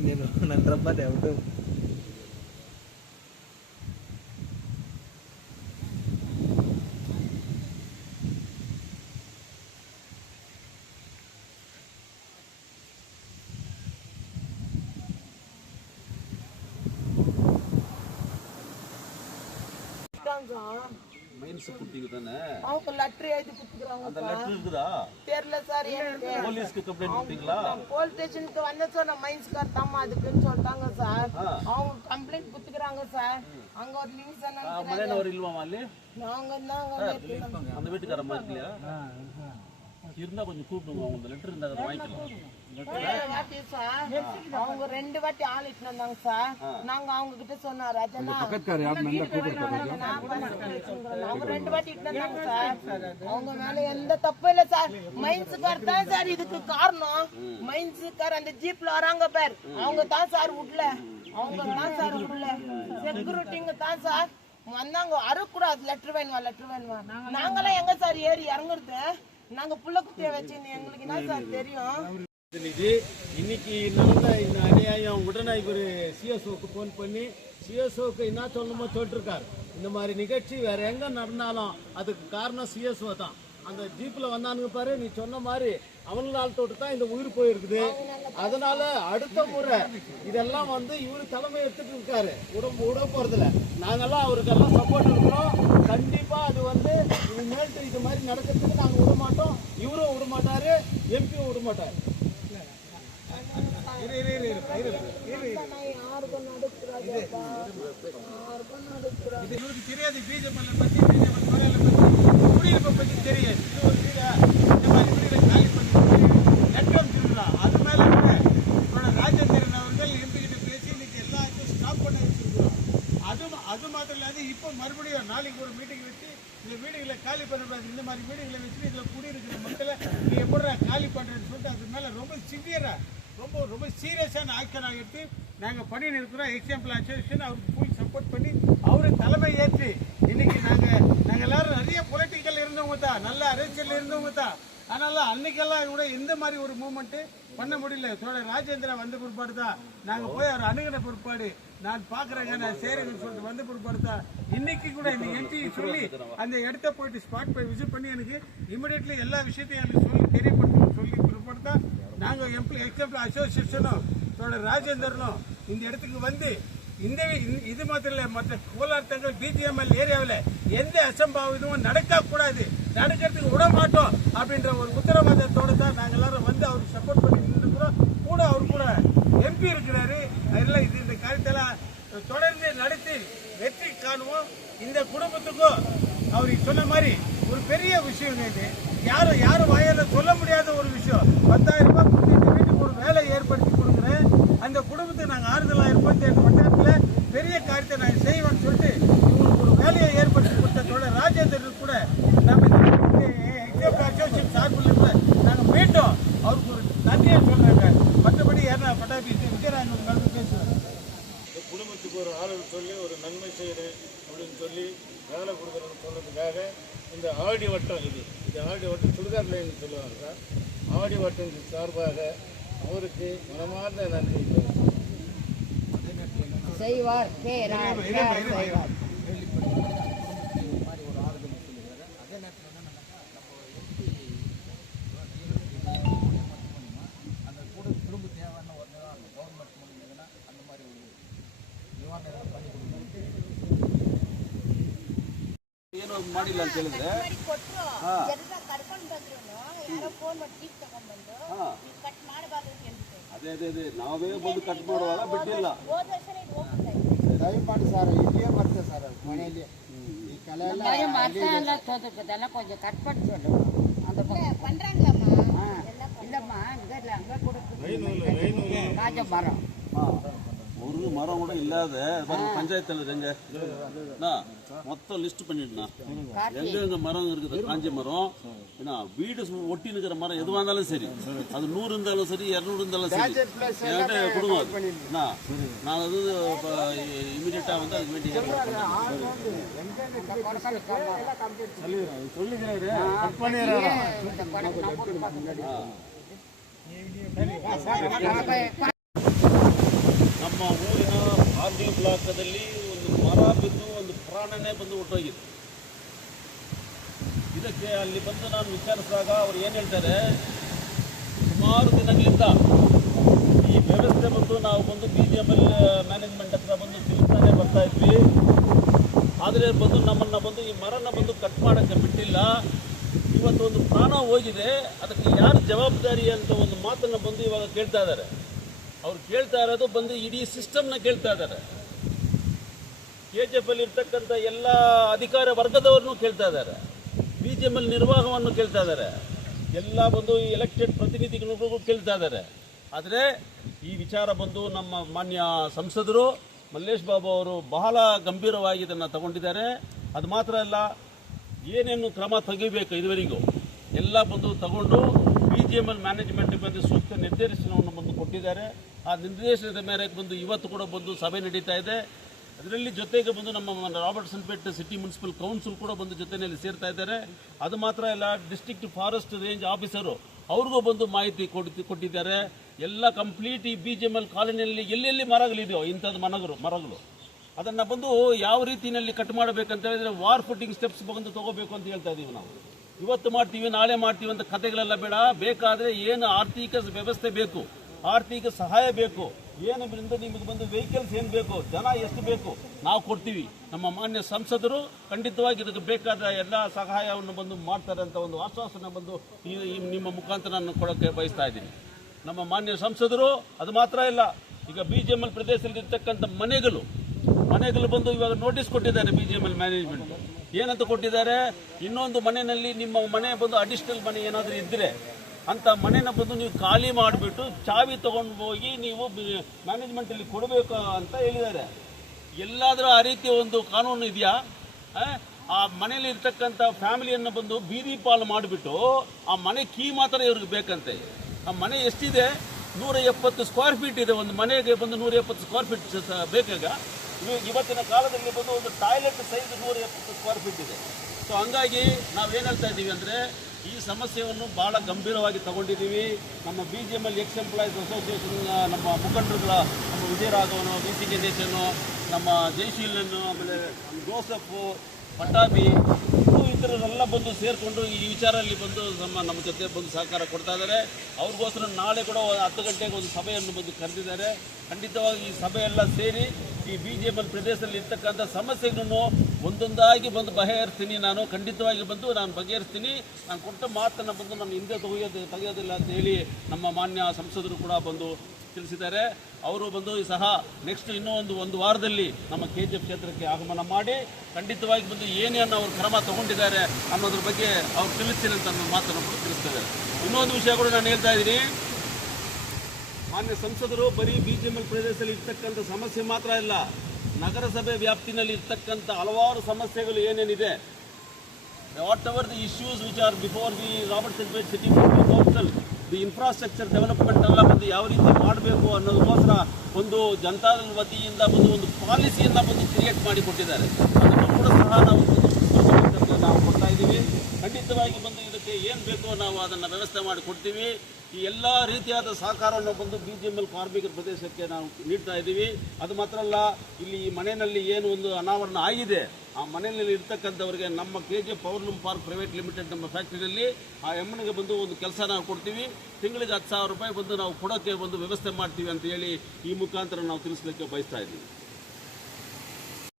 నేను నన్ను రమ్మని ఎవడు மைன்ஸ் குட்டிங்க தானே? அவங்க லெட்டர் எழுதி கொடுத்துக்கிறாங்க அந்த லெட்டர் இருக்குதா? தெரியல சார் போலீஸ்க்கு கம்ப்ளைண்ட் கொடுத்தீங்களா? போலீஸ் ஸ்டேஷனுக்கு வந்த சார் நான் மைன்ஸ்கார் தாம்மா அதுக்குன்னு சொல்லிட்டாங்க சார். அவங்க கம்ப்ளைண்ட் கொடுத்துக்கிறாங்க சார். அங்க ஒரு லிங்க் மலையான ஒரு இல்லவா மாலி நாங்க தாங்க அந்த வீட்டுக்கார மாதிரி இல்லையா இருந்தா கொஞ்சம் கூப்பிடுங்க அவங்க லெட்டர் இருந்தா அதை வாங்கிக்கலாம். அவங்க ரெண்டு வாட்டி ஆள் இட்டு வந்தாங்க சார். நாங்க அவங்க கிட்ட சொன்னோம் ரஜனா அவங்க ரெண்டு வாட்டி இட்டு வந்தாங்க சார். அவங்க மேல எந்த தப்பும் இல்ல சார். மைன்ஸுக்கார் தான் சார் இதுக்கு காரணம். மைன்ஸுக்கார் அந்த ஜீப்ல வராங்க பேர். அவங்க தான் சார் விடல அவங்க தான் சார் விடல செக்யூரிட்டிங்க தான் சார். வந்தாங்க. அறக்கூடாது லெட்டர் வேணுமா? லெட்டர் வேணுமா? நாங்களாம் எங்க சார் ஏறி இறங்குறது? நாங்க புள்ள குத்திய வச்சிருந்து எங்களுக்கு என்ன சார் தெரியும்? இது இன்னைக்கு நடந்த இந்த அநியாயம் உடனே இவர் சிஎஸ்ஓக்கு ஃபோன் பண்ணி சிஎஸ்ஓக்கு என்ன சொல்லணுமோ சொல்லிட்டுருக்காரு. இந்த மாதிரி நிகழ்ச்சி வேற எங்க நடந்தாலும் அதுக்கு காரணம் சிஎஸ்ஓ தான். அந்த ஜீப்பில் வந்தானுங்க பாரு நீ சொன்ன மாதிரி அவங்களால் தொட்டு தான் இந்த உயிர் போயிருக்குது. அதனால அடுத்த முறை இதெல்லாம் வந்து இவர் தலைமை எடுத்துட்டு இருக்காரு. விட விட போறதில்ல. நாங்கெல்லாம் அவருக்கெல்லாம் சப்போர்ட் இருக்கிறோம். கண்டிப்பா அது வந்து இனிமேல்ட்டு இது மாதிரி நடக்கிறதுக்கு நாங்கள் விட மாட்டோம் இவரும் விட மாட்டாரு எம்பியும் விட மாட்டாரு இது தெரியாது பிஜேபி பத்தி பிஜேபி பத்தி குடியிருப்பை பத்தி தெரியாது இது ஒரு வீடா இந்த மாதிரி வீடை காலி பண்ணி லெட்டர் திருக்கலாம் அது மேல கூட இவரோட ராஜேந்திரன் அவர்கள் எம்பி கிட்ட பேசி இன்னைக்கு எல்லாத்தையும் ஸ்டாப் பண்ண வச்சிருக்கிறோம் அது மா- அது மாத்திரம் இல்லாத இப்போ மறுபடியும் நாளைக்கு ஒரு மீட்டிங் வச்சு இந்த வீடுகளை காலி பண்ணக்கூடாது இந்த மாதிரி வீடுகளை வச்சு இதில் குடியிருக்கிற மக்களை நீ எப்படி காலி பண்றேன்னு சொல்லிட்டு அது மேல ரொம்ப சிவியரா ரொம்ப ரொம்ப சீரியஸான ஆக்ஷன் எடுத்து நாங்கள் பண்ணின்னு இருக்கிறோம் எக்ஸாம்பிள் அசோசியேஷன் அவருக்கு ஃபுல் சப்போர்ட் பண்ணி அவரு தலைமை ஏற்று இன்னைக்கு நாங்கள் நாங்கள் எல்லாரும் நிறைய பொலிட்டிக்கல் இருந்தவங்க தான். நல்ல அரசியல் இருந்தவங்க தான். அதனால அன்னைக்கெல்லாம் கூட இந்த மாதிரி ஒரு மூமெண்ட்டு பண்ண முடியல. தோழர் ராஜேந்திரா வந்த பிற்பாடு தான் நாங்கள் போய் அவர் அணுகின பிற்பாடு நான் பார்க்குறேங்க நான் சேருங்கன்னு சொல்லிட்டு வந்த பிற்பாடு தான். இன்னைக்கு கூட இந்த எம்பி சொல்லி அந்த இடத்த போயிட்டு ஸ்பாட் போய் விசிட் பண்ணி எனக்கு இமிடியட்லி எல்லா விஷயத்தையும் எனக்கு சொல்லி தெரியப்படுத்தணும் சொல்லி பிற்பாடு தான். நாங்கள் எம்பி எக்ஸப்ட் அசோசியேஷனும் தோழர் ராஜேந்திரனும் இந்த இடத்துக்கு வந்து இந்த இது மாத்திரம் இல்லை மற்ற கோலாட்டங்கள் பிஜிஎம்எல் ஏரியாவில் எந்த அசம்பாவிதமும் நடக்கக்கூடாது. நடக்கிறதுக்கு விட மாட்டோம் அப்படின்ற ஒரு உத்தரவாதத்தோடு தான் நாங்கள் எல்லாரும் வந்து அவருக்கு சப்போர்ட் பண்ணி இருக்கிறோம் கூட அவர் கூட எம்பி இருக்கிறாரு. அதெல்லாம் இது இந்த காரியத்தெல்லாம் தொடர்ந்து நடத்தி வெற்றி காணுவோம். இந்த குடும்பத்துக்கும் அவர் சொன்ன மாதிரி ஒரு பெரிய விஷயம் இது. யாரும் யாரும் வாயால சொல்ல முடியாத ஒரு விஷயம். பத்தாயிரம் ரூபாய் கொடுத்து வீட்டுக்கு ஒரு வேலை ஏற்படுத்தி கொடுக்குறேன். அந்த குடும்பத்துக்கு நாங்கள் ஆறுதலாக இருப்போம் இந்த வட்டாரத்தில் பெரிய காரியத்தை நாங்கள் செய்வோம்னு சொல்லிட்டு இவங்களுக்கு ஒரு வேலையை ஏற்படுத்தி கொடுத்த சொல்ல ராஜேந்திரன் கூட நம்ம இந்த அசோசியேஷன் சார்பில் கூட நாங்கள் மீண்டும் அவருக்கு ஒரு நன்றியை சொல்கிறாங்க மற்றபடி ஏன்னா பட்டாபி விஜயராஜன் கலந்து பேசுகிறாங்க இந்த குடும்பத்துக்கு ஒரு ஆதரவு சொல்லி ஒரு நன்மை செய்கிறேன் அப்படின்னு சொல்லி வேலை கொடுக்குறேன்னு சொன்னதுக்காக இந்த ஆடி வட்டம் இது. இது ஆடி வட்டம் சுடுகார் லைன் சொல்லுவாங்க சார். ஆடி வட்டம் சார்பாக அவருக்கு மனமார்ந்த நன்றி செய்வார் செய்வார்? ಮಾಡಬಾರ್ದು ಅಂತ ಹೇಳ್ಬಿಟ್ಟು ಅದೇ ಅದೇ ಅದೇ ನಾವೇ ಬಂದು ಕಟ್ ಮಾಡುವಾಗ ಬಿಟ್ಟಿಲ್ಲ ಹೋದ ವರ್ಷನೇ ಇದು ಹೋಗ್ತಾ ಇತ್ತು ದಯಮಾಡಿ ಸರ್ ಇಲ್ಲಿಯೇ ಬರ್ತದೆ ಸರ್ ಮನೆಯಲ್ಲಿ ಈ ಕಲೆ ಎಲ್ಲ மரத்தெல்லாம் தோத்துக்குதெல்லாம் கொஞ்சம் கட் பண்ணி சொல்லு அந்த பக்கம் பண்றாங்களாம்மா இல்லம்மா இங்க இல்லை அங்கே கொடுக்குது காஞ்ச மரம் ಹಾ ஒரு மரம் கூட இல்லாத பஞ்சாயத்து தலைவர் எங்க? மொத்தம் லிஸ்ட் பண்ணிடுண்ணா. எங்க எங்க மரம் இருக்குது? காஞ்சி மரம். ஏன்னா வீடு ஒட்டி இருக்கிற மரம் எதுவாக இருந்தாலும் சரி. அது நூறு இருந்தாலும் சரி இரநூறு இருந்தாலும் சரி. என்கிட்ட கொடுங்க. அதுண்ணா நான் அது இமீடியட்டா வந்து அதுக்கு வேண்டிய சொல்லுங்க ಊರಿನ ಆರ್ಡಿ ಬ್ಲಾಕದಲ್ಲಿ ಒಂದು ಮರ ಬಿದ್ದು ಒಂದು ಪ್ರಾಣನೇ ಬಂದು ಹೊಟ್ಟೋಗಿದೆ. ಇದಕ್ಕೆ ಅಲ್ಲಿ ಬಂದು ನಾನು ವಿಚಾರಿಸಿದಾಗ ಅವ್ರು ಏನು ಹೇಳ್ತಾರೆ? ಸುಮಾರು ದಿನಗಳಿಂದ ಈ ವ್ಯವಸ್ಥೆ ಬಂದು ನಾವು ಬಂದು B G M L management ಹತ್ರ ಬಂದು ತಿಳಿಸ್ತಾನೆ ಬರ್ತಾ ಇದ್ವಿ. ಆದರೆ ಬಂದು ನಮ್ಮನ್ನು ಬಂದು ಈ ಮರನ ಬಂದು ಕಟ್ ಮಾಡೋಕ್ಕೆ ಬಿಟ್ಟಿಲ್ಲ. ಇವತ್ತು ಒಂದು ಪ್ರಾಣ ಹೋಗಿದೆ. ಅದಕ್ಕೆ ಯಾರು ಜವಾಬ್ದಾರಿ ಅಂತ ಒಂದು ಮಾತನ್ನು ಬಂದು ಇವಾಗ ಕೇಳ್ತಾ ಇದ್ದಾರೆ. ಅವ್ರು ಕೇಳ್ತಾ ಇರೋದು ಬಂದು ಇಡೀ ಸಿಸ್ಟಮ್ನ ಕೇಳ್ತಾ ಇದ್ದಾರೆ. ಕೆ ಜಿ ಎಫ್ ಅಲ್ಲಿ ಇರ್ತಕ್ಕಂಥ ಎಲ್ಲ ಅಧಿಕಾರ ವರ್ಗದವ್ರನ್ನೂ ಕೇಳ್ತಾ ಇದ್ದಾರೆ. ಬಿ ಜೆ ಎಂ ಎಲ್ ನಿರ್ವಾಹವನ್ನು ಕೇಳ್ತಾ ಇದ್ದಾರೆ. ಎಲ್ಲ ಬಂದು ಈ ಎಲೆಕ್ಟೆಡ್ ಪ್ರತಿನಿಧಿಗಳಿಗೂ ಕೇಳ್ತಾ ಇದ್ದಾರೆ. ಆದರೆ ಈ ವಿಚಾರ ಬಂದು ನಮ್ಮ ಮಾನ್ಯ ಸಂಸದರು ಮಲ್ಲೇಶ್ ಬಾಬು ಅವರು ಬಹಳ ಗಂಭೀರವಾಗಿ ಇದನ್ನು ತಗೊಂಡಿದ್ದಾರೆ. ಅದು ಮಾತ್ರ ಅಲ್ಲ, ಏನೇನು ಕ್ರಮ ತೆಗಿಬೇಕು ಇದುವರೆಗೂ? ಎಲ್ಲ ಬಂದು ತಗೊಂಡು ಬಿ ಮ್ಯಾನೇಜ್ಮೆಂಟ್ ಬಂದು ಸೂಕ್ತ ನಿರ್ದೇಶನವನ್ನು ಬಂದು ಕೊಟ್ಟಿದ್ದಾರೆ. ಆ ನಿರ್ದೇಶನದ ಮೇರೆಗೆ ಬಂದು ಇವತ್ತು ಕೂಡ ಬಂದು ಸಭೆ ನಡೀತಾ ಇದೆ. ಅದರಲ್ಲಿ ಜೊತೆಗೆ ಬಂದು ನಮ್ಮ Robertsonpet city municipal council ಕೂಡ ಬಂದು ಜೊತೆಯಲ್ಲಿ ಸೇರ್ತಾ ಇದ್ದಾರೆ. ಅದು ಮಾತ್ರ ಅಲ್ಲ ಡಿಸ್ಟ್ರಿಕ್ಟ್ ಫಾರೆಸ್ಟ್ ರೇಂಜ್ ಆಫೀಸರು ಅವ್ರಿಗೂ ಬಂದು ಮಾಹಿತಿ ಕೊಡ್ತಿ, ಕೊಟ್ಟಿದ್ದಾರೆ. ಎಲ್ಲ ಕಂಪ್ಲೀಟ್ ಈ ಬಿ ಜಿ ಎಂ ಎಲ್ ಕಾಲೋನಿಯಲ್ಲಿ ಎಲ್ಲೆಲ್ಲಿ ಮರಗಳಿದೆಯೋ ಇಂಥದ್ದು ಮನಗರು, ಮರಗಳು. ಅದನ್ನು ಬಂದು ಯಾವ ರೀತಿಯಲ್ಲಿ ಕಟ್ ಮಾಡಬೇಕಂತ ಹೇಳಿದರೆ ವಾರ್ ಫುಟಿಂಗ್ ಸ್ಟೆಪ್ಸ್ ಬಂದು ತಗೋಬೇಕು ಅಂತ ಹೇಳ್ತಾ ಇದ್ದೀವಿ ನಾವು. ಇವತ್ತು ಮಾಡ್ತೀವಿ, ನಾಳೆ ಮಾಡ್ತೀವಿ ಅಂತ ಕಥೆಗಳೆಲ್ಲ ಬೇಡ. ಬೇಕಾದರೆ ಏನು ಆರ್ಥಿಕ ವ್ಯವಸ್ಥೆ ಬೇಕು, ಆರ್ಥಿಕ ಸಹಾಯ ಬೇಕು ಏನು ನಿಮಗೆ ಬಂದು ವೆಹಿಕಲ್ಸ್ ಏನು ಬೇಕು, ಜನ ಎಷ್ಟು ಬೇಕು, ನಾವು ಕೊಡ್ತೀವಿ. ನಮ್ಮ ಮಾನ್ಯ ಸಂಸದರು ಖಂಡಿತವಾಗಿ ಇದಕ್ಕೆ ಬೇಕಾದ ಎಲ್ಲ ಸಹಾಯವನ್ನು ಬಂದು ಮಾಡ್ತಾರೆ ಅಂತ ಒಂದು ಆಶ್ವಾಸನೆ ಬಂದು ನಿಮ್ಮ ಮುಖಾಂತರ ನಾನು ಕೊಡೋಕ್ಕೆ ಬಯಸ್ತಾ ಇದ್ದೀನಿ. ನಮ್ಮ ಮಾನ್ಯ ಸಂಸದರು, ಅದು ಮಾತ್ರ ಇಲ್ಲ. ಈಗ ಬಿ ಜಿ ಎಂ ಎಲ್ ಪ್ರದೇಶದಲ್ಲಿ ಇರ್ತಕ್ಕಂಥ ಮನೆಗಳು ಮನೆಗಳು ಬಂದು ಇವಾಗ ನೋಟಿಸ್ ಕೊಟ್ಟಿದ್ದಾರೆ B G M L management ಏನಂತ ಕೊಟ್ಟಿದ್ದಾರೆ? ಇನ್ನೊಂದು ಮನೆಯಲ್ಲಿ ನಿಮ್ಮ ಮನೆ ಬಂದು ಅಡಿಷನಲ್ ಮನೆ ಏನಾದರೂ ಇದ್ದರೆ ಅಂತ ಮನೆನ ಬಂದು ನೀವು ಖಾಲಿ ಮಾಡಿಬಿಟ್ಟು ಚಾವಿ ತೊಗೊಂಡು ಹೋಗಿ ನೀವು ಮ್ಯಾನೇಜ್ಮೆಂಟಲ್ಲಿ ಕೊಡಬೇಕು ಅಂತ ಹೇಳಿದ್ದಾರೆ. ಎಲ್ಲಾದರೂ ಆ ರೀತಿಯ ಒಂದು ಕಾನೂನು ಇದೆಯಾ? ಆ? ಮನೇಲಿ ಇರ್ತಕ್ಕಂಥ ಫ್ಯಾಮಿಲಿಯನ್ನು ಬಂದು ಬೀದಿ ಪಾಲು ಮಾಡಿಬಿಟ್ಟು ಆ ಮನೆ ಕೀ ಮಾತ್ರ ಇವ್ರಿಗೆ ಬೇಕಂತೆ. ಆ ಮನೆ ಎಷ್ಟಿದೆ? ನೂರ ಎಪ್ಪತ್ತು ಸ್ಕ್ವೇರ್ ಫೀಟ್ ಇದೆ. ಒಂದು ಮನೆಗೆ ಬಂದು ನೂರ ಎಪ್ಪತ್ತು ಸ್ಕ್ವೇರ್ ಫೀಟ್ ಬೇಕಾಗ? ಇವತ್ತಿನ ಕಾಲದಲ್ಲಿ ಬಂದು ಒಂದು ಟಾಯ್ಲೆಟ್ ಸೈಜ್ ನೂರ ಎಪ್ಪತ್ತು ಸ್ಕ್ವೇರ್ ಫೀಟ್ ಇದೆ. ಸೊ ಹಂಗಾಗಿ ನಾವೇನು ಹೇಳ್ತಾ ಇದ್ದೀವಿ ಅಂದರೆ, ಈ ಸಮಸ್ಯೆಯನ್ನು ಭಾಳ ಗಂಭೀರವಾಗಿ ತಗೊಂಡಿದ್ದೀವಿ. ನಮ್ಮ B G M L ex employees association ನಮ್ಮ ಮುಖಂಡರುಗಳ, ನಮ್ಮ ವಿಜಯರಾಘವನು ಬಿ ಸಿ ಗಣೇಶನು ನಮ್ಮ ಜಯಶೀಲನ್ನು ಆಮೇಲೆ ಜೋಸಫು ಪಟಾಬಿ ಇತರರೆಲ್ಲ ಬಂದು ಸೇರಿಕೊಂಡು ಈ ವಿಚಾರದಲ್ಲಿ ಬಂದು ನಮ್ಮ ನಮ್ಮ ಜೊತೆ ಬಂದು ಸಹಕಾರ ಕೊಡ್ತಾ ಇದ್ದಾರೆ. ಅವ್ರಿಗೋಸ್ಕರ ನಾಳೆ ಕೂಡ ಹತ್ತು ಗಂಟೆಗೆ ಒಂದು ಸಭೆಯನ್ನು ಬಂದು ಕರೆದಿದ್ದಾರೆ. ಖಂಡಿತವಾಗಿ ಈ ಸಭೆಯೆಲ್ಲ ಸೇರಿ ಈ ಬಿ ಜೆ ಪಿ ಪ್ರದೇಶದಲ್ಲಿ ಇರ್ತಕ್ಕಂಥ ಸಮಸ್ಯೆಗಳನ್ನು ಒಂದೊಂದಾಗಿ ಬಂದು ಬಗೆಹರಿಸ್ತೀನಿ. ನಾನು ಖಂಡಿತವಾಗಿ ಬಂದು ನಾನು ಬಗೆಹರಿಸ್ತೀನಿ. ನಾನು ಕೊಟ್ಟ ಮಾತನ್ನು ಬಂದು ನಾನು ಹಿಂದೆ ತೆಗೆಯೋದು, ತೆಗೆಯೋದಿಲ್ಲ ಅಂತ ಹೇಳಿ ನಮ್ಮ ಮಾನ್ಯ ಸಂಸದರು ಕೂಡ ಬಂದು ತಿಳಿಸಿದ್ದಾರೆ. ಅವರು ಬಂದು ಸಹ ನೆಕ್ಸ್ಟ್ ಇನ್ನೂ ಒಂದು ಒಂದು ವಾರದಲ್ಲಿ ನಮ್ಮ ಕೆ ಜಿ ಎಫ್ ಕ್ಷೇತ್ರಕ್ಕೆ ಆಗಮನ ಮಾಡಿ, ಖಂಡಿತವಾಗಿ ಬಂದು ಏನೇನು ಅವರು ಕ್ರಮ ತಗೊಂಡಿದ್ದಾರೆ ಅನ್ನೋದ್ರ ಬಗ್ಗೆ ಅವ್ರು ತಿಳಿಸ್ತೀನಿ ಅಂತ ನನ್ನ ಮಾತನ್ನು ಕೂಡ ಇನ್ನೊಂದು ವಿಷಯ ಕೂಡ ನಾನು ಹೇಳ್ತಾ ಇದ್ದೀನಿ. ಮಾನ್ಯ ಸಂಸದರು ಬರೀ ಬಿ ಜಿ ಎಂ ಪ್ರದೇಶದಲ್ಲಿ ಇರ್ತಕ್ಕಂಥ ಸಮಸ್ಯೆ ಮಾತ್ರ ಇಲ್ಲ. ನಗರಸಭೆ ವ್ಯಾಪ್ತಿನಲ್ಲಿ ಇರ್ತಕ್ಕಂಥ ಹಲವಾರು ಸಮಸ್ಯೆಗಳು ಏನೇನಿದೆ? Whatever the issues which are before the Robert city council the infrastructure development ಎಲ್ಲ ಬಂದು ಯಾವ ರೀತಿ ಮಾಡಬೇಕು ಅನ್ನೋದಕ್ಕೋಸ್ಕರ ಒಂದು ಜನತಾ ವತಿಯಿಂದ ಬಂದು ಒಂದು ಪಾಲಿಸಿಯನ್ನು ಬಂದು ಕ್ರಿಯೇಟ್ ಮಾಡಿಕೊಟ್ಟಿದ್ದಾರೆ ಅದನ್ನು ಕೂಡ ಸಹ ನಾವು ಬಂದು ಪುಸ್ತಕದಲ್ಲಿ ನಾವು ಕೊಡ್ತಾ ಇದ್ದೀವಿ. ಖಂಡಿತವಾಗಿ ಬಂದು ಇದಕ್ಕೆ ಏನು ಬೇಕೋ ನಾವು ಅದನ್ನು ವ್ಯವಸ್ಥೆ ಮಾಡಿ ಕೊಡ್ತೀವಿ. ಈ ಎಲ್ಲ ರೀತಿಯಾದ ಸಹಕಾರವನ್ನು ಬಂದು ಬಿ ಜಿ ಎಂ ಎಲ್ ಕಾರ್ಮಿಕರ ಪ್ರದೇಶಕ್ಕೆ ನಾವು ನೀಡ್ತಾ ಇದ್ದೀವಿ. ಅದು ಮಾತ್ರ ಅಲ್ಲ, ಇಲ್ಲಿ ಈ ಮನೆಯಲ್ಲಿ ಏನು ಒಂದು ಅನಾವರಣ ಆಗಿದೆ, ಆ ಮನೆಯಲ್ಲಿ ಇರ್ತಕ್ಕಂಥವ್ರಿಗೆ ನಮ್ಮ K G powerloom park private limited ನಮ್ಮ ಫ್ಯಾಕ್ಟ್ರಿಯಲ್ಲಿ ಆ ಎಮ್ಮನಿಗೆ ಬಂದು ಒಂದು ಕೆಲಸ ನಾವು ಕೊಡ್ತೀವಿ. ತಿಂಗಳಿಗೆ ಹತ್ತು ಸಾವಿರ ರೂಪಾಯಿ ಬಂದು ನಾವು ಕೊಡೋಕ್ಕೆ ಒಂದು ವ್ಯವಸ್ಥೆ ಮಾಡ್ತೀವಿ ಅಂತ ಹೇಳಿ ಈ ಮುಖಾಂತರ ನಾವು ತಿಳಿಸ್ಲಿಕ್ಕೆ ಬಯಸ್ತಾ ಇದ್ದೀವಿ.